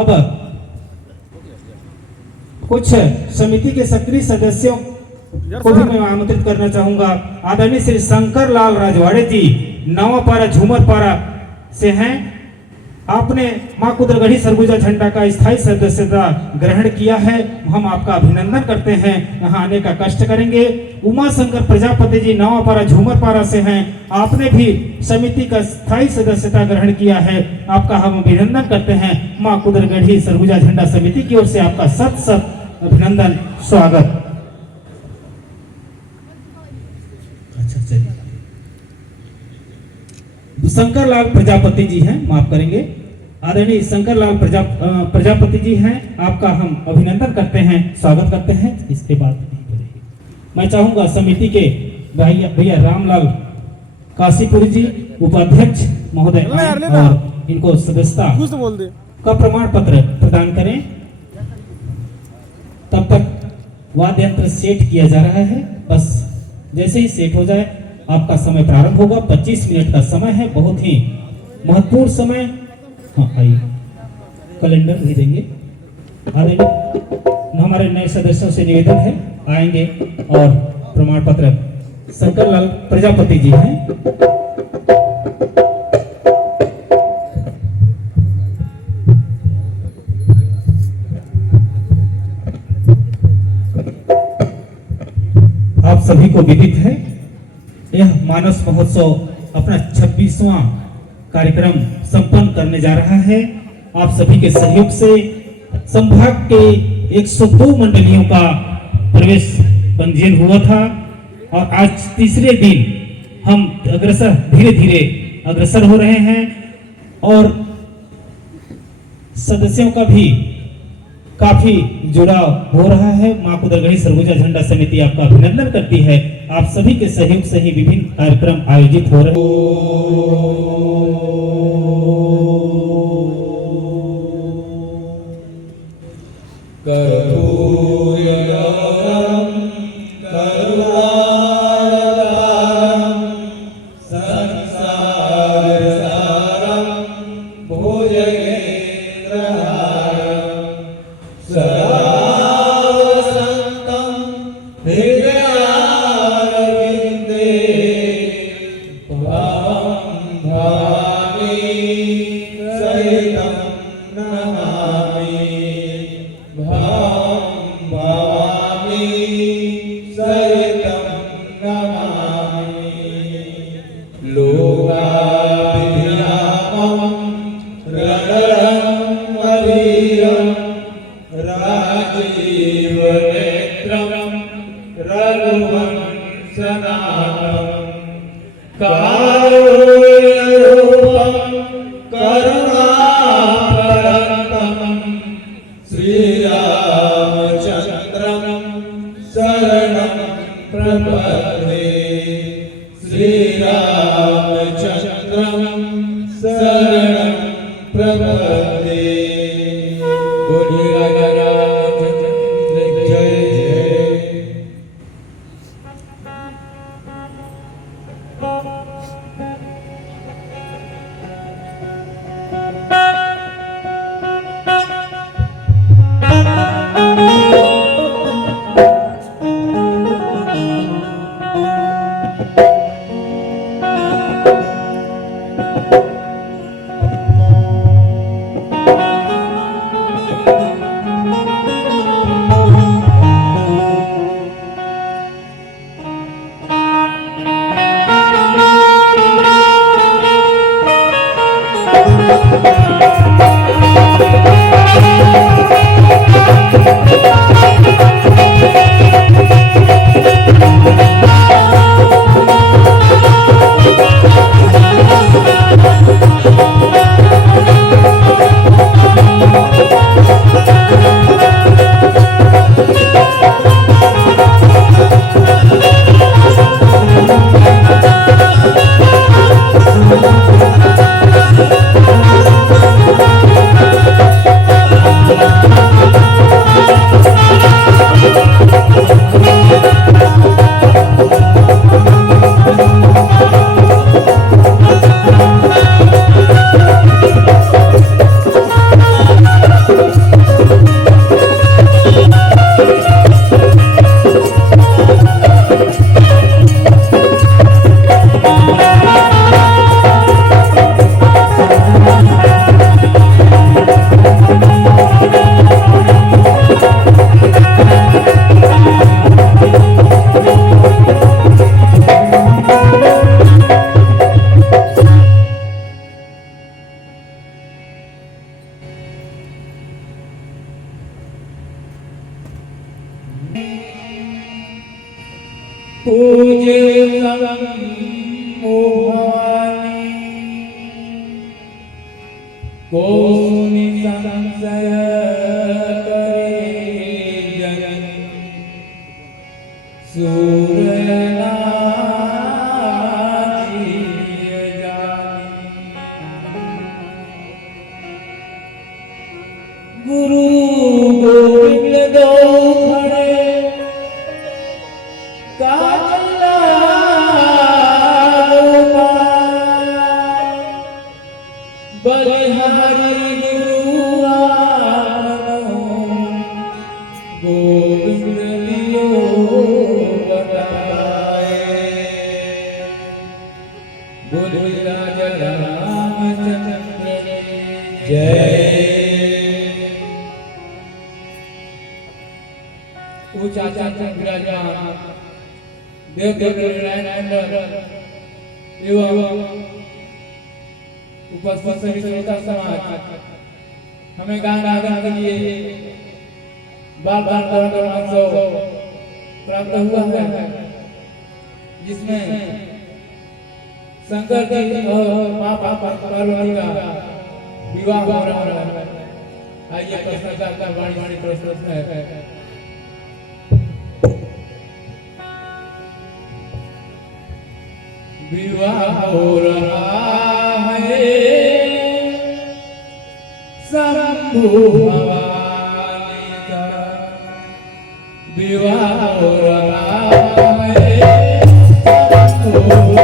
अब कुछ समिति के सक्रिय सदस्यों को भी मैं आमंत्रित करना चाहूंगा। आदरणीय श्री शंकर लाल राजवाड़े जी नवापारा झूमरपारा से हैं। आपने मां कुदरगढ़ी सरगुजा झंडा का स्थायी सदस्यता ग्रहण किया है, हम आपका अभिनंदन करते हैं। यहाँ आने का कष्ट करेंगे। उमा शंकर प्रजापति जी नवापारा झूमरपारा से हैं, आपने भी समिति का स्थायी सदस्यता ग्रहण किया है, आपका हम अभिनंदन करते हैं। मां कुदरगढ़ी सरगुजा झंडा समिति की ओर से आपका सत सत अभिनंदन, स्वागत। शंकर लाल प्रजापति जी हैं, माफ करेंगे, आदरणीय शंकर लाल प्रजापति जी हैं, आपका हम अभिनंदन करते हैं, स्वागत करते हैं। इसके बाद मैं चाहूंगा समिति के भैया रामलाल काशीपुरी जी उपाध्यक्ष महोदय और इनको सदस्यता का प्रमाण पत्र प्रदान करें। तब तक वाद्य यंत्र सेट किया जा रहा है, बस जैसे ही सेट हो जाए आपका समय प्रारंभ होगा। 25 मिनट का समय है, बहुत ही महत्वपूर्ण समय। हाँ आइए, कैलेंडर भी देंगे। हमारे नए सदस्यों से निवेदन है, आएंगे और प्रमाण पत्र शंकर लाल प्रजापति जी हैं। आप सभी को विदित है, यह मानस महोत्सव अपना 26वां कार्यक्रम संपन्न करने जा रहा है। आप सभी के सहयोग से संभाग के 102 मंडलियों का प्रवेश पंजीयन हुआ था और आज तीसरे दिन हम धीरे धीरे अग्रसर हो रहे हैं और सदस्यों का भी काफी जुड़ाव हो रहा है। मां कुदरगढ़ी सरगुजा झंडा समिति आपका अभिनंदन करती है। आप सभी के सहयोग से ही विभिन्न कार्यक्रम आयोजित हो रहे प्रपदे। पूज्य शंभो भवानी कोसुनि संशय करे जन सूरनाथी जानी गुरु गोविंद दो खड़े काला बलिहारी गुरु आपनो गोविंद लियो बताए बोल राजा रामचंद्र जय। ऊंचा चाचा विराजमान देव देव एवं उपस्थित सभी श्रोता समाज हमें गाना गाने के लिए बाल बाल महोत्सव प्राप्त हुआ है जिसमें शंकर जी और माँ पार्वती का विवाह हो रहा है। आइए प्रश्न का वाणी प्रश्न है। विवाह हो रहा है शंभु भवानी का विवाह हो रहा है शंभु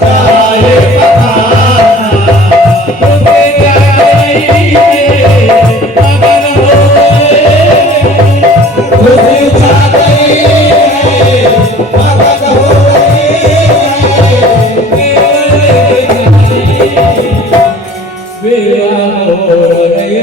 चाहे पखाना तुझे जाने मगन होए तुझे जाने मगन होए बेवा हो रहे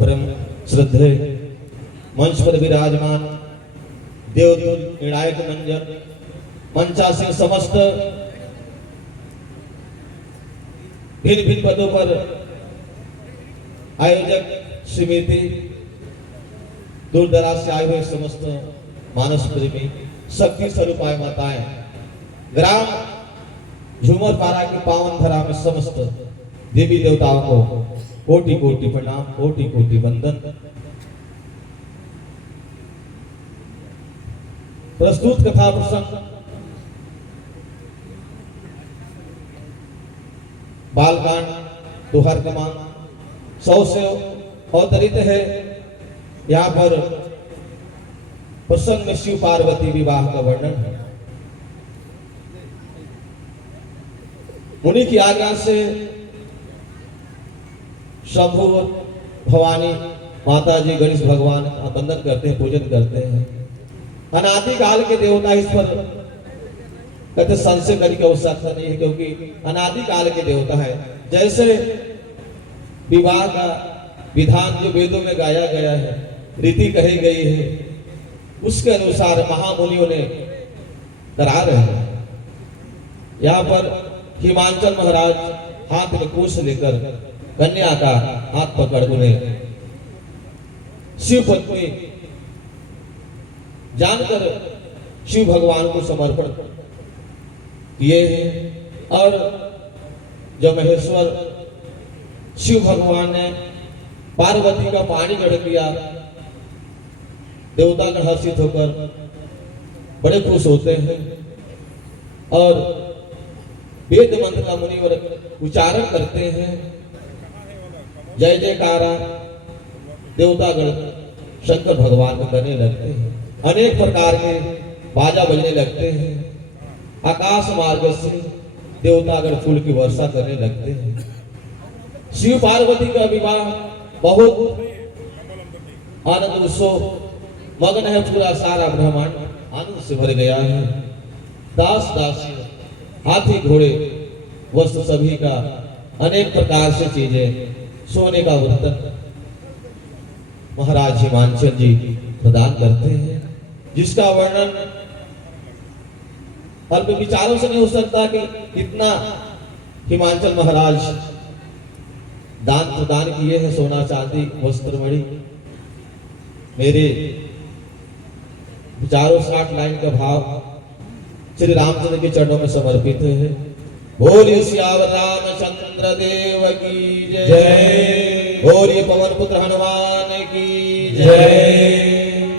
परम श्रद्धे मंच पर विराजमान देवदूत विनायक मंजन मंचासीन समस्त भिन्न भिन्न पदों पर आयोजक समिति दूर दराज से आए हुए समस्त मानस प्रेमी शक्ति स्वरूपाय माताएं ग्राम झूमरपारा की पावन धरा में समस्त देवी देवताओं को कोटि कोटि प्रणाम कोटि कोटि वंदन। प्रस्तुत कथा प्रसंग बालकांड तुहर कमान 100 से अवतरित है। यहाँ पर प्रसंग में शिव पार्वती विवाह का वर्णन है। मुनि की आज्ञा से शंभु भवानी माता जी गणेश भगवान का वंदन करते हैं, पूजन करते हैं। अनादि काल के देवता इस पर कहते संशय करने की आवश्यकता नहीं है, क्योंकि अनादि काल के देवता है। जैसे विवाह का विधान जो वेदों में गाया गया है, रीति कही गई है, उसके अनुसार महामुनियों ने करा रहे हैं। यहाँ पर हिमांचल महाराज हाथ में कुश लेकर कन्या का हाथ पकड़ उन्हें शिव पत्नी जानकर शिव भगवान को समर्पण किए हैं। और जब महेश्वर शिव भगवान ने पार्वती का पानी गढ़ दिया, देवतागण हर्षित होकर बड़े खुश होते हैं और वेद मंत्र का मुनिवर उच्चारण करते हैं। जय जयकारा देवतागण शंकर भगवान को करने लगते हैं। अनेक प्रकार के बाजा बजने लगते हैं। आकाश मार्ग से देवतागण फूल की वर्षा करने लगते हैं। शिव पार्वती का विवाह बहुत आनंद उत्सव मगन है। पूरा सारा ब्रह्मांड आनंद से भर गया है। दास दासी हाथी घोड़े वस्त्र सभी का अनेक प्रकार से चीजें सोने का बर्तन महाराज हिमांचल जी प्रदान करते हैं, जिसका वर्णन अल्प विचारों से नहीं हो सकता कि कितना हिमांचल महाराज दान प्रदान किए हैं। सोना चांदी वस्त्र मणि मेरे विचारों 60 लाइन का भाव श्री रामचंद्र के चरणों में समर्पित है। बोलिए सियावर रामचंद्र देव की जय। बोलिए पवन पुत्र हनुमान की जय।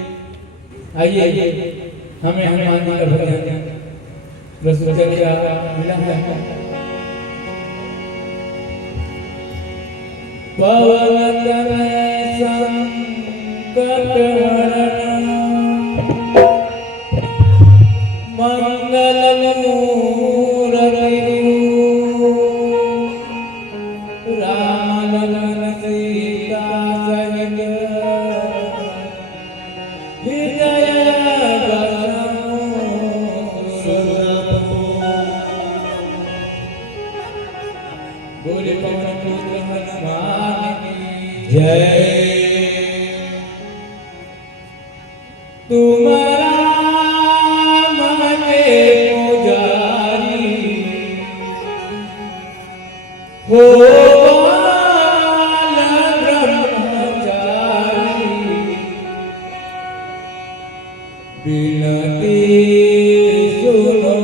आइए हमें हनुमान जी का भजन प्रस्तुत करिए। मिला है पवन तनय संकट हरण मंगल मूरति राम ललन सीता सहित हृदय बसमु बोले पवन पुत्र हनुमान की जय। तुम्हारा मन पुजारी हो बाल ब्रह्मचारी बिनती सुनो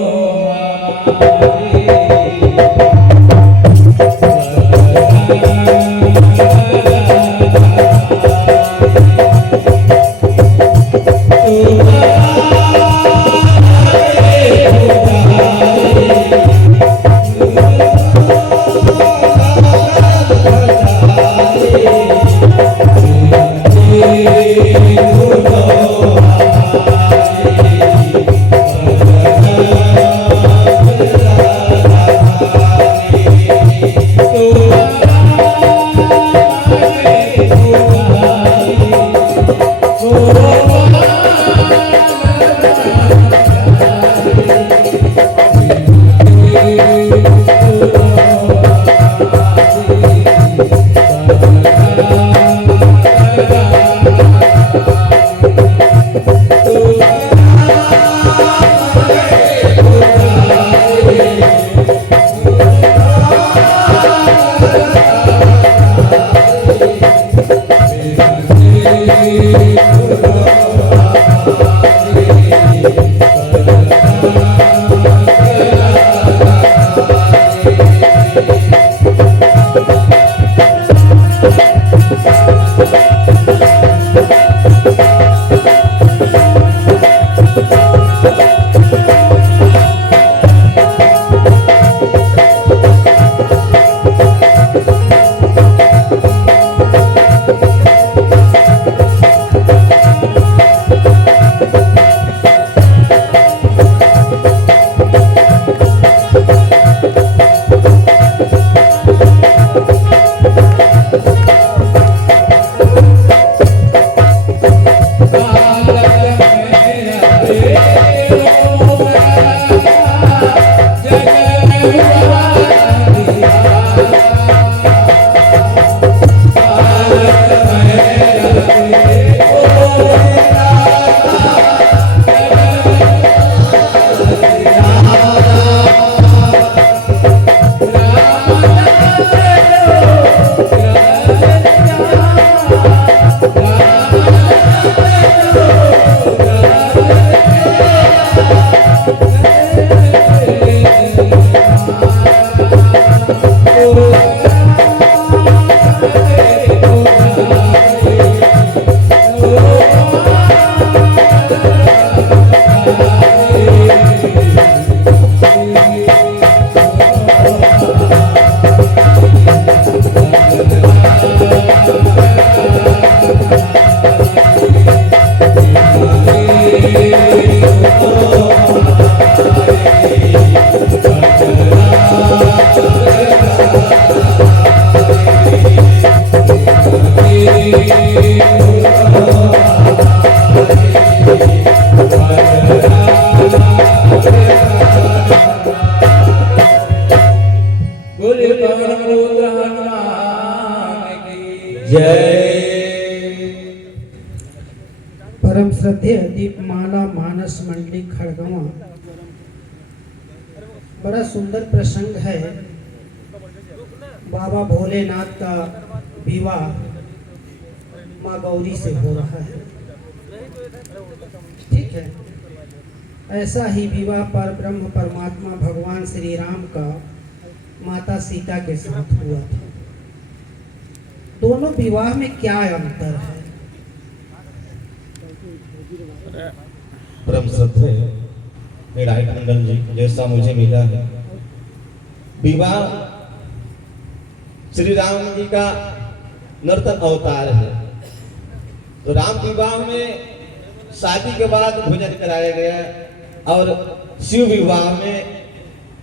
परम श्रद्धेय दीपमाला मानस मंडली खड़गवा। बड़ा सुंदर प्रसंग है। बाबा भोलेनाथ का विवाह माँ गौरी से हो रहा है। ठीक है, ऐसा ही विवाह पर ब्रह्म परमात्मा भगवान श्री राम का माता सीता के साथ हुआ था। दोनों विवाह में क्या अंतर है? परम श्रद्धेय विधायक मंडल जी, जैसा मुझे मिला है, विवाह श्री राम जी का नर्तन अवतार है। तो राम विवाह में शादी के बाद भोजन कराया गया और शिव विवाह में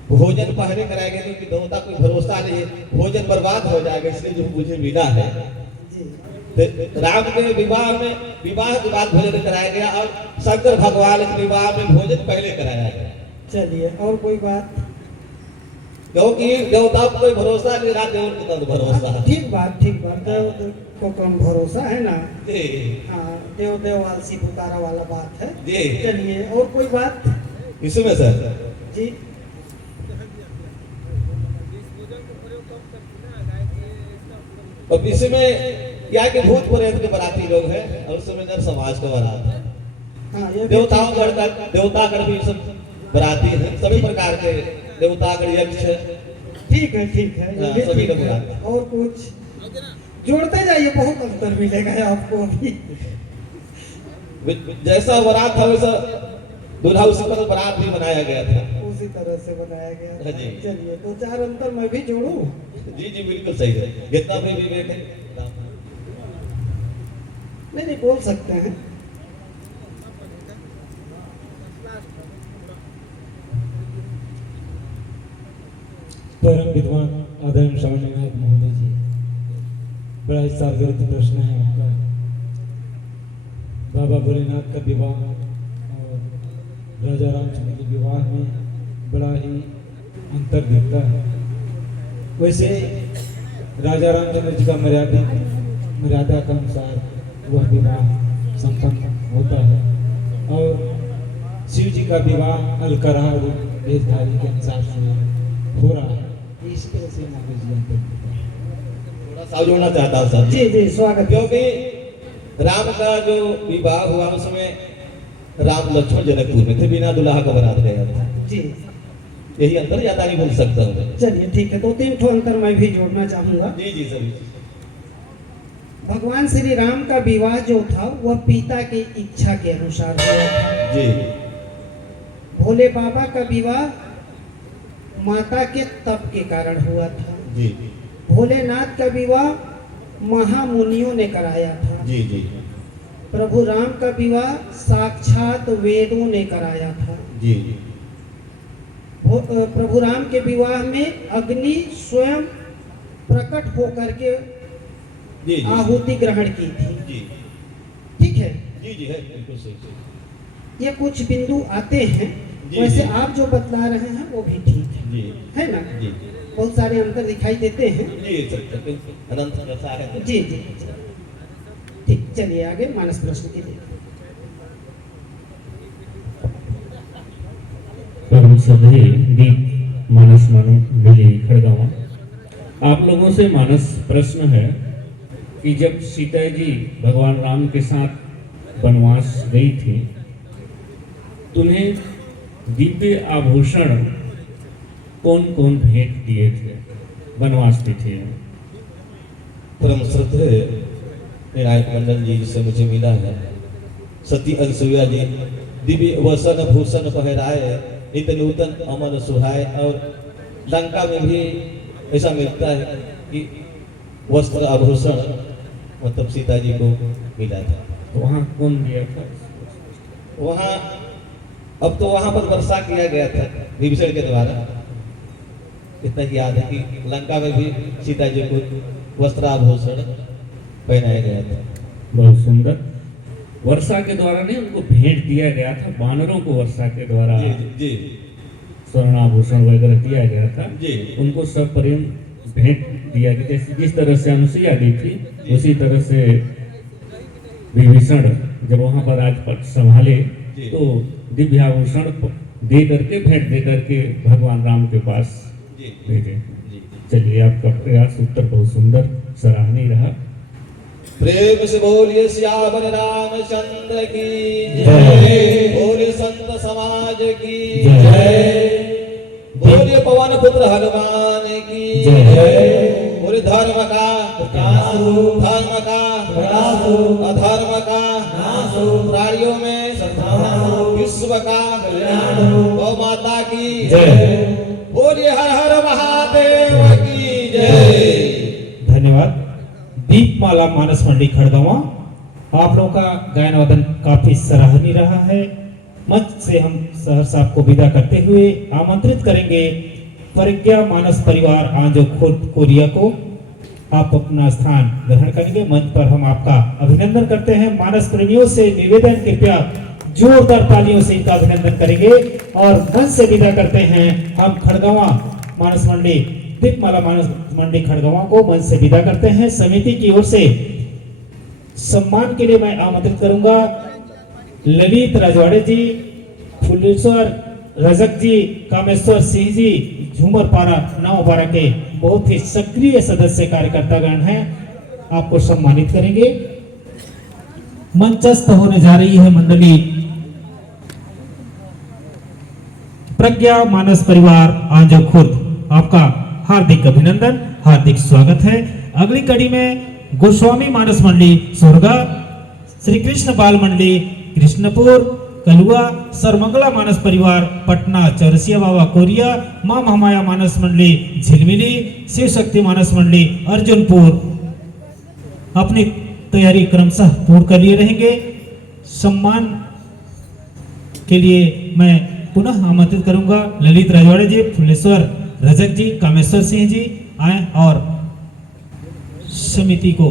भोजन पहले कराया गया, क्योंकि देवता कोई भरोसा नहीं है, भोजन बर्बाद हो जाएगा, इसलिए जो मुझे मिला है। तो राम के विवाह के बाद भोजन कराया गया और शंकर भगवान के विवाह में भोजन पहले कराया गया। चलिए, और कोई बात? क्योंकि देवता पर कोई भरोसा नहीं रहा, देव के तो भरोसा। ठीक बात देव को कम भरोसा है ना। जी हाँ, देव आलसी पुकारा वाला बात है। जी। चलिए, और कोई बात? इसमें सर जी, और इसमें क्या कि भूत प्रेत के बराती लोग हैं और उसमें नर समाज का बारात है। हाँ, ये भी देवतागण भी सब बराती है, सभी प्रकार के देवतागण यक्ष है। ठीक है, ठीक है, ये हाँ, भी सभी ठीक लोग है। बुलाते और कुछ जोड़ते जाइए, बहुत अंतर मिलेगा आपको अभी। जैसा बारात था वैसा दूल्हा उसी पर बारात भी बनाया गया था। उसी तरह से बनाया गया था। जी। चलिए, दो चार अंतर मैं भी जोड़ूं। जी जी बिल्कुल सही है, जितना भी विवेक है। नहीं, बोल सकते हैं। परम विद्वान आदरणीय स्वामी विनायक महोदय जी, बड़ा ही सारगर्भित प्रश्न है आपका। बाबा भोलेनाथ का विवाह और राजा रामचंद्र के विवाह में बड़ा ही अंतर दिखता है। वैसे राजा रामचंद्र जी का मर्यादा के अनुसार वह विवाह संपन्न होता है और शिव जी का विवाह अलकरहा वेशधारी के अनुसार से हो रहा है। इस तरह से महाराज जी अंतर दिखता है। थोड़ा सा जोड़ना चाहता हूँ सर। जी जी, स्वागत। क्योंकि राम का जो विवाह हुआ उसमें राम लक्ष्मण जनकपुर में थे, बिना दुल्हा का बारात गया था। जी, यही अंतर ज्यादा नहीं भूल सकता हूँ। चलिए, ठीक है, दो तीन ठो अंतर मैं भी जोड़ना चाहूंगा। जी जी सर। भगवान श्री राम का विवाह जो था वह पिता की इच्छा के अनुसार हुआ था। जी भोले बाबा का विवाह माता के तप के कारण हुआ था। जी भोलेनाथ का विवाह महामुनियों ने कराया था। जी जी प्रभु राम का विवाह साक्षात वेदों ने कराया था। जी प्रभु राम के विवाह में अग्नि स्वयं प्रकट होकर के जी आहुति ग्रहण की थी। जी ठीक है, जी जी है बिल्कुल सही। ये कुछ बिंदु आते हैं। जी, वैसे जी। आप जो बतला रहे हैं वो भी ठीक जी है ना। जी बहुत सारे अंतर दिखाई देते हैं। जी सर, अनंत रसा है। जी जी, ठीक। चलिए आगे मानस प्रश्न की देखिए। परम सभे दीप मानस मानो मिले खड़गावा। आप लोगों से मानस प्रश्न है कि जब सीता जी भगवान राम के साथ वनवास गई थी, तुम्हें दिव्य आभूषण कौन कौन भेंट दिए थे वनवास तिथि में? परम श्रद्धेय विनायक मंडल जी जिसे मुझे मिला है, सती अनसुईया जी दिव्य वसन भूषण पहराए, नित नूतन अमन सुहाए। और लंका में भी ऐसा मिलता है कि वस्त्र आभूषण मतलब सीता जी को मिला था। वहाँ कौन दिया था? वहाँ अब तो वहाँ पर वर्षा किया गया था विभीषण के द्वारा। इतना ही याद है कि लंका में भी सीता जी को वस्त्राभूषण पहनाया गया था। बहुत सुंदर। वर्षा के द्वारा नहीं, उनको भेंट दिया गया था, वानरों को वर्षा के द्वारा जी जी स्वर्णाभूषण वगैरह दिया गया था। जी उनको सब प्रेम भेंट दिया गया। जैसे जिस तरह से अनुसुईया दी थी, उसी तरह से विभीषण जब वहां पर राजपद संभाले जी। तो दिव्याभूषण दे करके भेंट दे करके भगवान राम के पास जी भेजे। जी। चलिए, आपका प्रयास उत्तर बहुत सुंदर सराहनीय रहा। प्रेम से बोलिए सियावर रामचंद्र की जय। बोलिए संत समाज की जय। बोलिए पवन पुत्र हनुमान की जय। बोलिए धर्म का धर्म का अधर्म का प्राणियों में विश्व का गौ माता की जय। बोलिए हर हर महादेव की जय। धन्यवाद। दीपमाला मानस मंडी खड़गवा, आप लोगों का गायन वादन काफी सराहनीय रहा है। मंच से हम सहर्ष आपको विदा करते हुए आमंत्रित करेंगे प्रज्ञा मानस परिवार आंजो खुर्द कोरिया को। आप अपना स्थान ग्रहण करेंगे। मंच पर हम आपका अभिनंदन करते हैं। मानस प्रेमियों से निवेदन, कृपया जोरदार तालियों से इनका अभिनंदन करेंगे और मंच से विदा करते हैं हम खड़गवा मानस मंडली दीपमाला मानस मंडली खड़गवां को मंच से विदा करते हैं। समिति की ओर से सम्मान के लिए मैं आमंत्रित करूंगा ललित राजवाड़े जी, फुलेश्वर रजक जी, कामेश्वर सिंह जी, झूमरपारा नवपारा के बहुत ही सक्रिय सदस्य कार्यकर्तागण हैं, आपको सम्मानित करेंगे। मंचस्थ होने जा रही है मंडली प्रज्ञा मानस परिवार आंजो खुर्द, आपका हार्दिक अभिनंदन, हार्दिक स्वागत है। अगली कड़ी में गोस्वामी मानस मंडली सोरगा, श्री कृष्ण बाल मंडली कृष्णपुर कलुआ, सरमंगला मानस परिवार पटना चौरसिया बाबा कोरिया, मां महामाया मानस मंडली झिलमिली, शिव शक्ति मानस मंडली अर्जुनपुर अपनी तैयारी क्रमशः पूर्ण कर लिए रहेंगे। सम्मान के लिए मैं पुनः आमंत्रित करूंगा ललित राजवाड़े जी, फुलेश्वर रजक जी, कामेश्वर सिंह जी आए और समिति को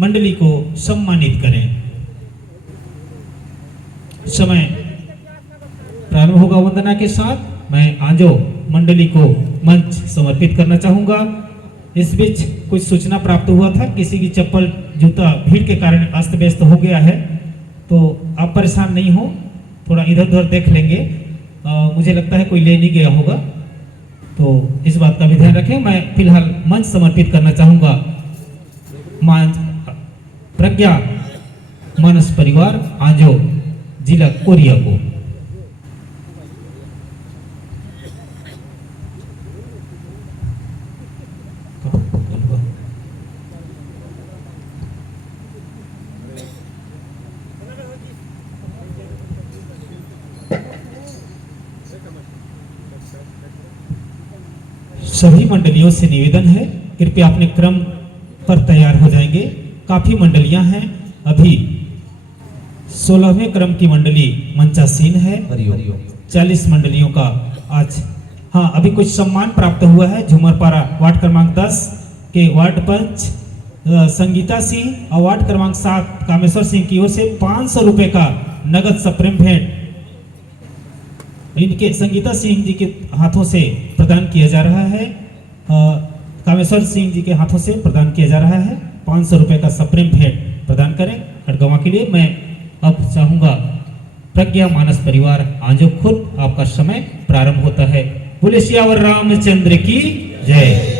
मंडली को सम्मानित करें। समय प्रारंभ होगा वंदना के साथ। मैं आंजो मंडली को मंच समर्पित करना चाहूंगा। इस बीच कुछ सूचना प्राप्त हुआ था, किसी की चप्पल जूता भीड़ के कारण अस्त व्यस्त हो गया है, तो आप परेशान नहीं हो, थोड़ा इधर उधर देख लेंगे। मुझे लगता है कोई ले नहीं गया होगा, तो इस बात का भी ध्यान रखें। मैं फिलहाल मंच समर्पित करना चाहूंगा प्रज्ञा मानस परिवार आंजो जिला कोरिया को। सभी मंडलियों से निवेदन है, कृपया अपने क्रम पर तैयार हो जाएंगे। काफी मंडलियां हैं, अभी 16वें क्रम की मंडली मंचासीन है। 40 मंडलियों का आज अभी कुछ सम्मान प्राप्त हुआ है। झूमरपारा वार्ड क्रमांक 10 के वार्ड पंच संगीता सिंह और वार्ड क्रमांक 7 कामेश्वर सिंह की ओर से 500 रुपए का नगद सप्रेम भेंट इनके संगीता सिंह जी के हाथों से प्रदान किया जा रहा है। कामेश्वर सिंह जी के हाथों से प्रदान किया जा रहा है। 500 रुपए का सप्रेम भेंट प्रदान करें खड़गवां के लिए। मैं अब चाहूंगा प्रज्ञा मानस परिवार आंजो खुर्द, आपका समय प्रारंभ होता है। बोले सियावर रामचंद्र की जय।